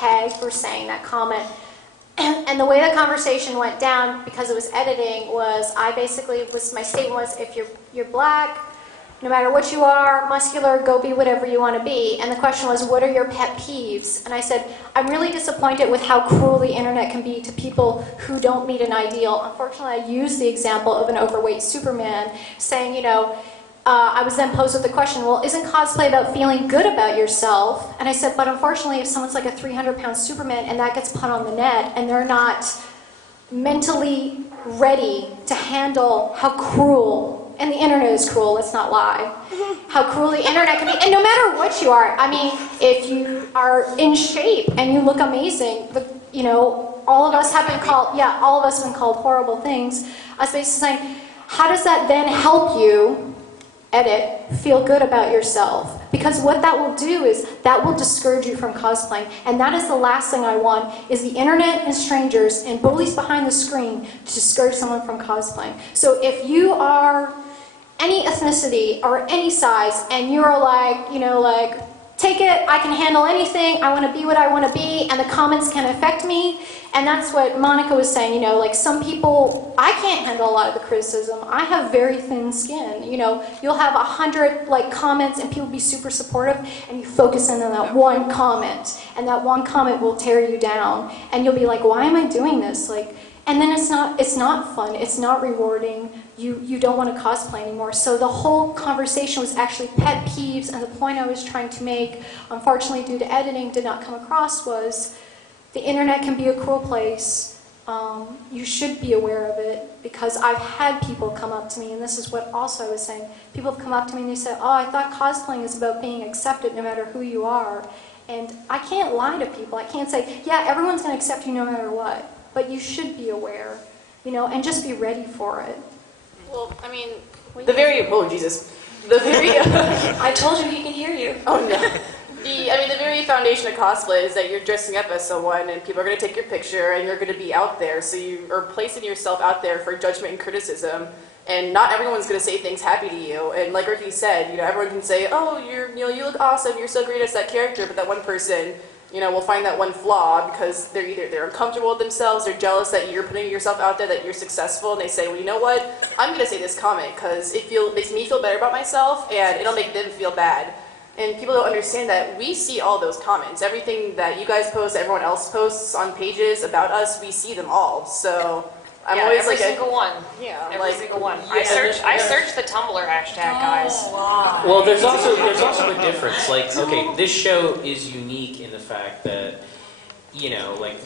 tagged for saying that comment. And the way the conversation went down, because it was editing, was my statement was, if you're black, no matter what you are, muscular, go be whatever you want to be. And the question was, what are your pet peeves? And I said, I'm really disappointed with how cruel the internet can be to people who don't meet an ideal. Unfortunately, I used the example of an overweight Superman, saying, I was then posed with the question, well, isn't cosplay about feeling good about yourself? And I said, but unfortunately, if someone's like a 300-pound Superman and that gets put on the net and they're not mentally ready to handle how cruel, and the internet is cruel, let's not lie, how cruel the internet can be. And no matter what you are, I mean, if you are in shape and you look amazing, all of us have been called, all of us have been called horrible things. I was basically saying, how does that then help you feel good about yourself? Because what that will do is that will discourage you from cosplaying, and that is the last thing I want, is the internet and strangers and bullies behind the screen to discourage someone from cosplaying. So if you are any ethnicity or any size and you're like, take it, I can handle anything, I want to be what I want to be, and the comments can affect me. And that's what Monica was saying, some people, I can't handle a lot of the criticism. I have very thin skin. You'll have 100 comments and people be super supportive, and you focus in on that one comment, and that one comment will tear you down. And you'll be like, why am I doing this? And then it's not fun, it's not rewarding. You don't want to cosplay anymore. So the whole conversation was actually pet peeves, and the point I was trying to make, unfortunately due to editing, did not come across, was the internet can be a cruel place. You should be aware of it, because I've had people come up to me, and this is what also I was saying, people have come up to me and they say, oh, I thought cosplaying is about being accepted no matter who you are. And I can't lie to people. I can't say, yeah, everyone's going to accept you no matter what. But you should be aware, and just be ready for it. Well, I mean, I told you he can hear you. Oh no. The very foundation of cosplay is that you're dressing up as someone, and people are going to take your picture, and you're going to be out there. So you are placing yourself out there for judgment and criticism, and not everyone's going to say things happy to you. And like Ricky said, everyone can say, oh, you look awesome, you're so great as that character, but that one person, will find that one flaw because they're uncomfortable with themselves, they're jealous that you're putting yourself out there, that you're successful, and they say, well, you know what, I'm going to say this comment because it makes me feel better about myself, and it'll make them feel bad. And people don't understand that we see all those comments. Everything that you guys post, everyone else posts on pages about us, we see them all. So I'm always every single one. Yeah, every single one. I search the Tumblr hashtag, guys. Wow. Well, there's also a difference. Okay, this show is unique in the fact that,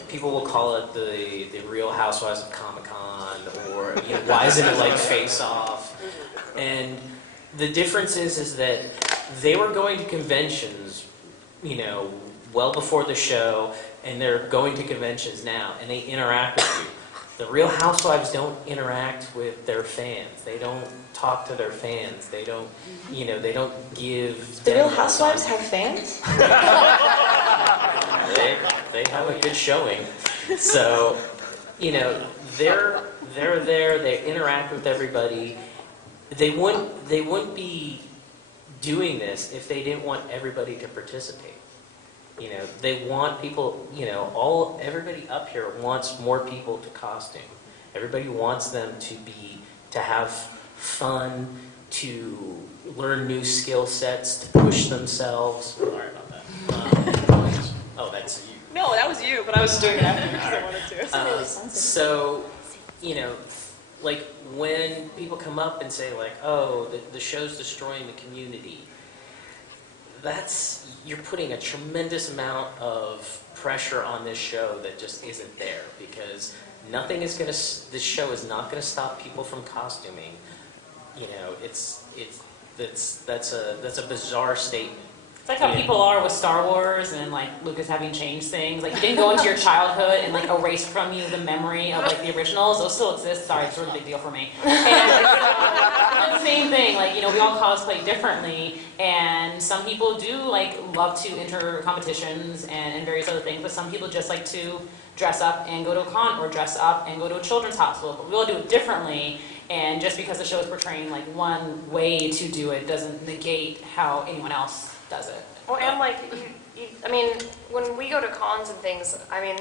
people will call it the Real Housewives of Comic-Con, or why isn't it Face Off? And the difference is that they were going to conventions, well before the show, and they're going to conventions now, and they interact with you. The Real Housewives don't interact with their fans. They don't talk to their fans. They don't, they don't give... The Real Housewives have fans? They have a good showing. So, they're there, they interact with everybody. They wouldn't be doing this if they didn't want everybody to participate. They want people, everybody up here wants more people to costume. Everybody wants them to have fun, to learn new skill sets, to push themselves. Sorry about that. Oh, that's you. No, that was you, but I was doing it after because I wanted to. So, when people come up and say oh, the show's destroying the community, you're putting a tremendous amount of pressure on this show that just isn't there, because this show is not going to stop people from costuming. That's a bizarre statement. It's like how people are with Star Wars and Lucas having changed things. You didn't go into your childhood and erase from you the memory of the originals. Those still exist. Sorry, it's a really big deal for me. And the same thing. We all cosplay differently, and some people do love to enter competitions and various other things, but some people just like to dress up and go to a con, or dress up and go to a children's hospital. But we all do it differently. And just because the show is portraying one way to do it doesn't negate how anyone else does it. Well, and I mean, when we go to cons and things, I mean,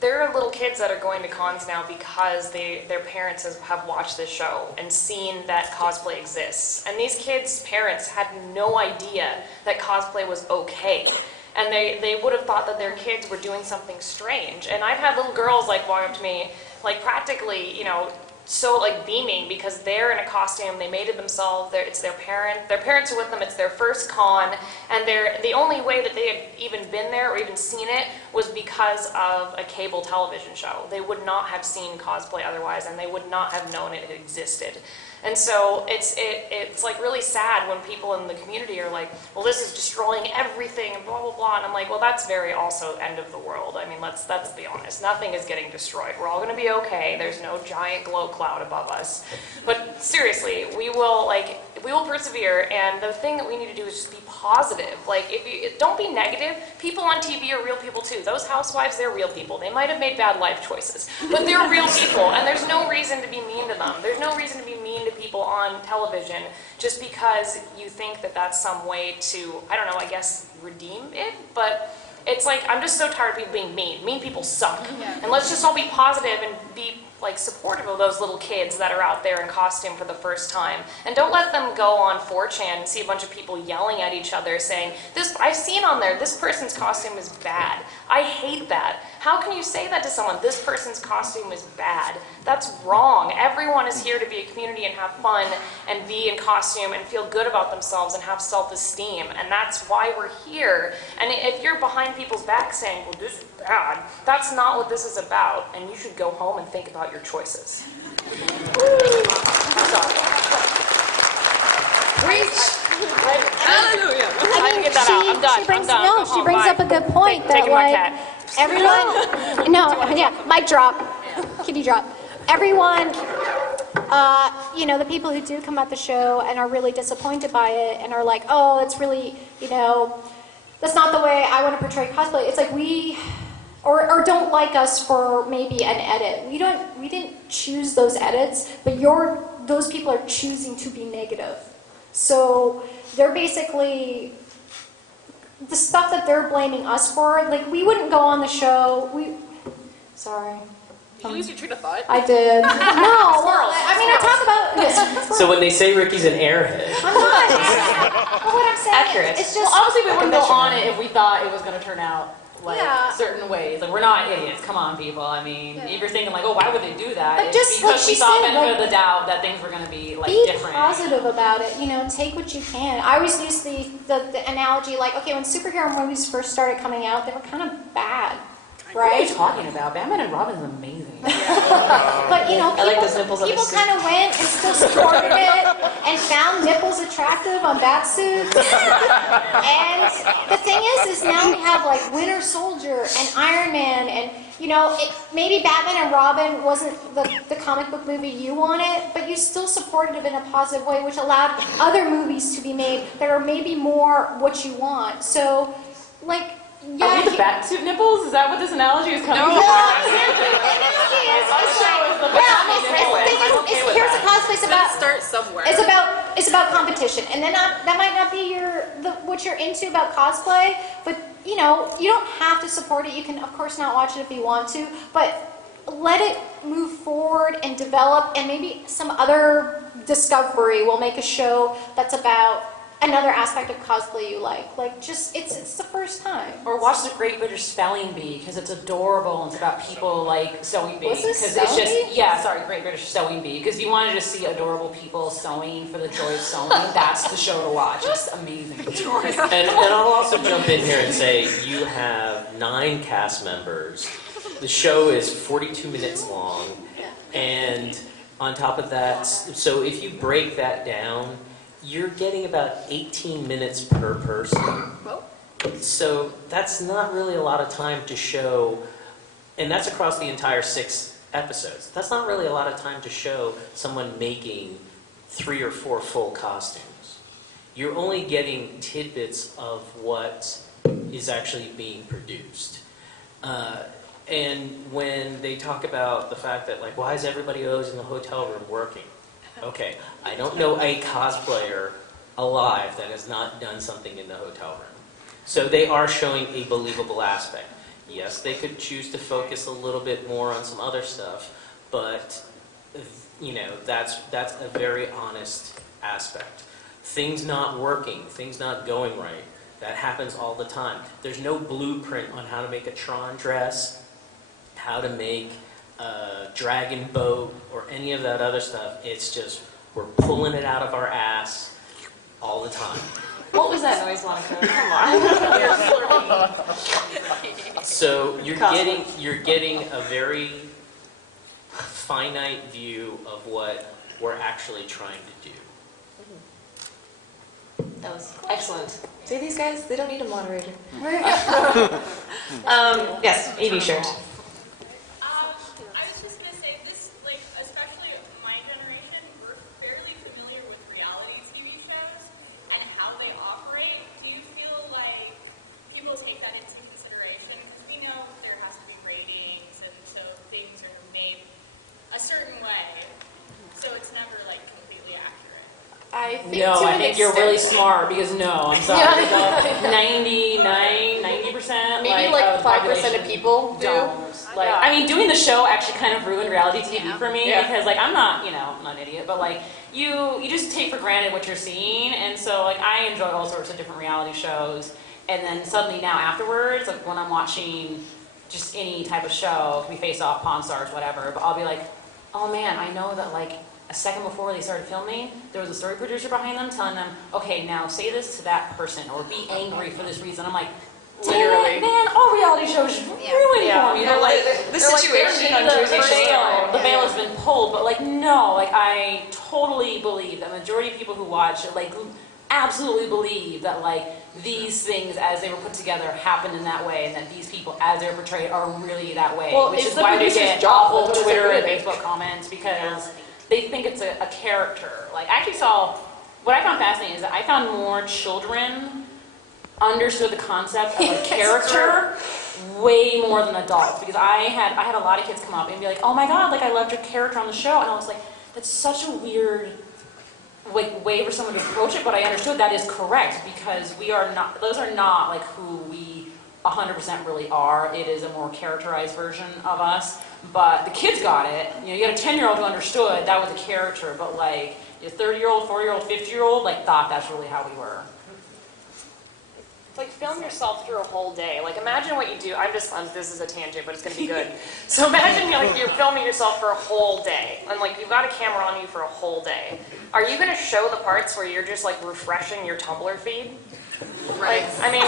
there are little kids that are going to cons now because their parents have watched this show and seen that cosplay exists. And these kids' parents had no idea that cosplay was okay. And they would have thought that their kids were doing something strange. And I've had little girls like walk up to me, like practically, you know, so like beaming because they're in a costume, they made it themselves, it's their parents are with them, it's their first con, and the only way that they had even been there or even seen it was because of a cable television show. They would not have seen cosplay otherwise, and they would not have known it existed. And so it's like really sad when people in the community are like, well, this is destroying everything and blah, blah, blah. And I'm like, well, that's very also end of the world. I mean, let's be honest. Nothing is getting destroyed. We're all going to be okay. There's no giant glow cloud above us. But seriously, we will persevere. And the thing that we need to do is just be positive. Like, don't be negative. People on TV are real people too. Those housewives, they're real people. They might have made bad life choices, but they're real people. And there's no reason to be mean to them. There's no reason to be mean to people on television just because you think that that's some way to, I don't know, I guess redeem it, but it's like, I'm just so tired of people being mean. Mean people suck. Yeah. And let's just all be positive and be like supportive of those little kids that are out there in costume for the first time. And don't let them go on 4chan and see a bunch of people yelling at each other saying, I've seen on there, this person's costume is bad. I hate that. How can you say that to someone? This person's costume is bad. That's wrong. Everyone is here to be a community and have fun and be in costume and feel good about themselves and have self-esteem. And that's why we're here. And if you're behind people's backs saying, well, this is bad, that's not what this is about. And you should go home and think about your choices. Hallelujah. I can get that out. I'm done. She brings up a good point that Taking my like cat. everyone, mic drop, kitty drop. Everyone, you know, the people who do come at the show and are really disappointed by it and are like, oh, it's really, you know, that's not the way I want to portray cosplay. It's like or don't like us for maybe an edit. We didn't choose those edits, but those people are choosing to be negative. So they're basically, the stuff that they're blaming us for, like we wouldn't go on the show, sorry. Did you lose your train of thought? I did. No, well, I mean, I talk about, yes. So when they say Ricky's an airhead, I'm not. But what I'm saying Accurate. it's just, well, obviously we wouldn't go on it if we thought it was going to turn out like Yeah. certain ways. Like, we're not idiots. Come on, people. I mean, if you're thinking like, oh, why would they do that? But It's just because like we she saw said, benefit like, of the doubt that things were going to be like be different. positive about it, you know, take what you can. I always use the analogy, like, okay, when superhero movies first started coming out, they were kind of bad, What are you right? talking about? Batman and Robin's amazing. But, you know, I like those nipples on people the suit. kind of went and still supported it and found nipples attractive on bat suits. And the thing is now we have like Winter Soldier and Iron Man and, you know, maybe Batman and Robin wasn't the comic book movie you wanted, but you still supported it in a positive way, which allowed other movies to be made that are maybe more what you want. So, like, yeah. Are we the batsuit nipples? Is that what this analogy is coming No, from? here's a cosplay. It's about Start somewhere. it's about competition, and then that might not be what you're into about cosplay. But you know, you don't have to support it. You can, of course, not watch it if you want to, but let it move forward and develop, and maybe some other discovery will make a show that's about another aspect of cosplay you like. Like, just it's the first time. Or watch the Great British Spelling Bee because it's adorable and it's about people like sewing bees. What's this, Because it's Spelling just Bee? Great British Sewing Bee. Because if you want to just see adorable people sewing for the joy of sewing, that's the show to watch. It's amazing. and I'll also jump in here and say you have 9 cast members. The show is 42 minutes long, and on top of that, so if you break that down, you're getting about 18 minutes per person. So that's not really a lot of time to show, and that's across the entire 6 episodes. That's not really a lot of time to show someone making 3 or 4 full costumes. You're only getting tidbits of what is actually being produced. And when they talk about the fact that, like, why is everybody always in the hotel room working? Okay, I don't know a cosplayer alive that has not done something in the hotel room. So they are showing a believable aspect. Yes, they could choose to focus a little bit more on some other stuff, but that's a very honest aspect. Things not working, things not going right, that happens all the time. There's no blueprint on how to make a Tron dress, how to make a dragon boat, or any of that other stuff. It's just, we're pulling it out of our ass all the time. What was that noise, Monica? Come on. So you're getting a very finite view of what we're actually trying to do. That was excellent. See these guys? They don't need a moderator. Yes, Evie, sure. I was just going to say, this, like, especially my generation, we're fairly familiar with reality TV shows and how they operate. Do you feel like people take that into consideration? Because we know there has to be ratings, and so things are made a certain way, so it's never, like, completely accurate. I think No, to I an think you're extent- really smart because no, I'm sorry. 90%, Maybe of the 5% of people do. don't. Like, Yeah. I mean, doing the show actually kind of ruined reality TV for me Yeah. because, like, I'm not an idiot, but like, you just take for granted what you're seeing, and so like, I enjoy all sorts of different reality shows, and then suddenly now afterwards, like when I'm watching just any type of show, it could be Face Off, Pawn Stars, whatever, but I'll be like, oh man, I know that like a second before they started filming, there was a story producer behind them telling them, okay, now say this to that person, or be angry for this reason. I'm like, Literally. man, all reality shows ruined Yeah. for me. They're like, The situation on Jersey Shore. the veil has been pulled, but like, no, like I totally believe that majority of people who watch it, like, absolutely believe that like these things as they were put together happened in that way, and that these people as they're portrayed are really that way. Well, which it's is the why we producer's get job. awful That's what Twitter it's and really. Facebook comments because they think it's a character. Like, I actually saw, what I found fascinating is that I found more children understood the concept of a character way more than adults, because I had a lot of kids come up and be like, oh my god, like I loved your character on the show, and I was like, that's such a weird like way for someone to approach it, but I understood that is correct, because those are not like who we 100% really are. It is a more characterized version of us, but the kids got it. You got a 10-year-old who understood that was a character, but like your 30-year-old, 40-year-old, 50-year-old like thought that's really how we were. Like, film yourself through a whole day. Like, imagine what you do. This is a tangent, but it's going to be good. So imagine you're filming yourself for a whole day, and like you've got a camera on you for a whole day. Are you going to show the parts where you're just like refreshing your Tumblr feed? Right. Like, I mean,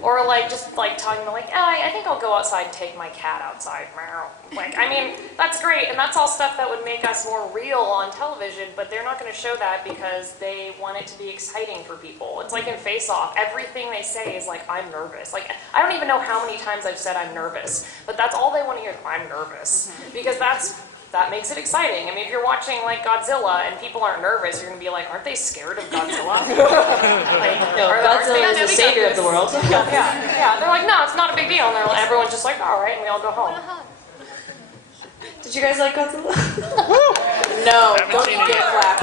or like just like talking about like, oh, I think I'll go outside and take my cat outside. Like, I mean, that's great, and that's all stuff that would make us more real on television, but they're not going to show that because they want it to be exciting for people. It's like in Face Off, everything they say is like, I'm nervous. Like, I don't even know how many times I've said I'm nervous, but that's all they want to hear is, I'm nervous. Because that makes it exciting. I mean, if you're watching like Godzilla and people aren't nervous, you're going to be like, aren't they scared of Godzilla? Godzilla is the savior of the world. Yeah, they're like, no, it's not a big deal. And everyone's just like, all right, and we all go home. Did you guys like Godzilla? No, Haven't don't seen you it get yet. flack.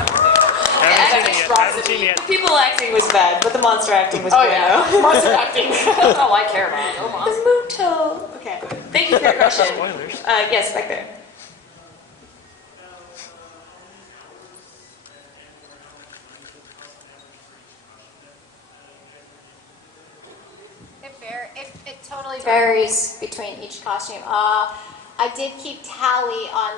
Haven't seen it yet. People acting was bad, but the monster acting was Oh bueno. yeah, monster acting. That's all I care about. Oh, The monster. Muto. Okay. Thank you for your question. Spoilers. Yes, back there. It totally varies between each costume. I did keep tally on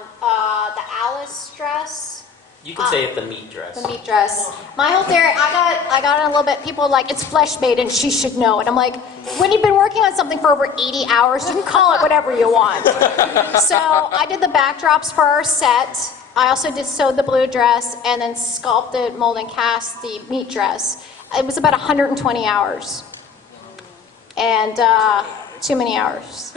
the Alice dress, You can say it the meat dress. the meat dress. My whole theory, I got it a little bit. People are like, it's flesh made and she should know. And I'm like, when you've been working on something for over 80 hours, you can call it whatever you want. So I did the backdrops for our set. I also just sewed the blue dress and then sculpted, mold, and cast the meat dress. It was about 120 hours. And too many hours.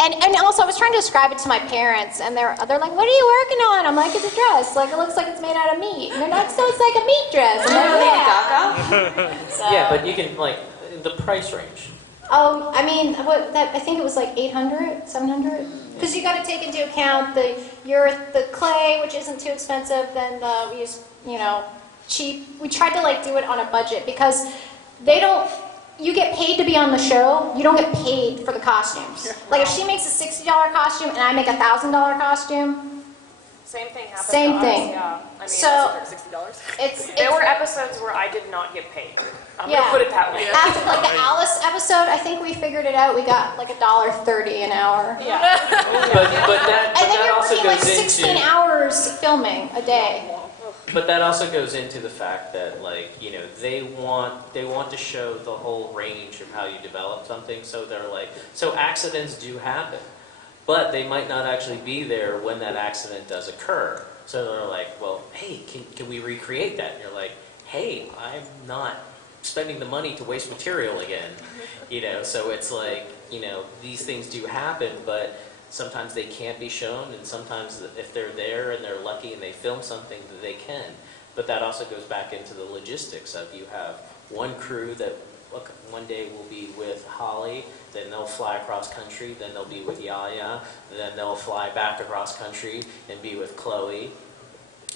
And also, I was trying to describe it to my parents, and they're like, "What are you working on?" I'm like, "It's a dress. Like, it looks like it's made out of meat." And they're like, "So it's like a meat dress." I'm like, "Yeah." So, Yeah, but you can, like, the price range. oh, I mean, I think it was like 800, 700. Because you got to take into account the clay, which isn't too expensive. Then we use cheap. We tried to like do it on a budget because they don't. you get paid to be on the show. You don't get paid for the costumes. Like if she makes a $60 costume and I make a $1,000 costume, Same thing happened Same to us, thing. yeah. I mean, so $60. there were episodes where I did not get paid. I'm Yeah. gonna put it that way. after like the Alice episode, I think we figured it out. We got like $1.30 an hour. Yeah. But that And then you're also working like goes 16 into. hours filming a day. But that also goes into the fact that, like, you know, they want to show the whole range of how you develop something. So they're like, so accidents do happen, but they might not actually be there when that accident does occur. So they're like, well, hey, can we recreate that? And you're like, hey, I'm not spending the money to waste material again, you know. So it's like, you know, these things do happen, but sometimes they can't be shown, and sometimes if they're there and they're lucky and they film something, that they can. But that also goes back into the logistics of you have one crew that one day will be with Holly, then they'll fly across country, then they'll be with Yaya, then they'll fly back across country and be with Chloe.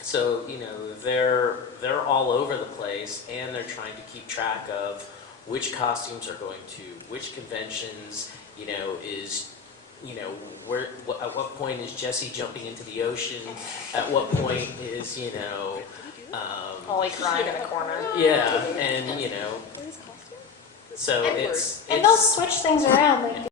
So, you know, they're all over the place, and they're trying to keep track of which costumes are going to which conventions, you know, you know, at what point is Jesse jumping into the ocean? At what point is, you know, Holly crying in a corner. yeah, and, you know, so it's And they'll switch things around. Like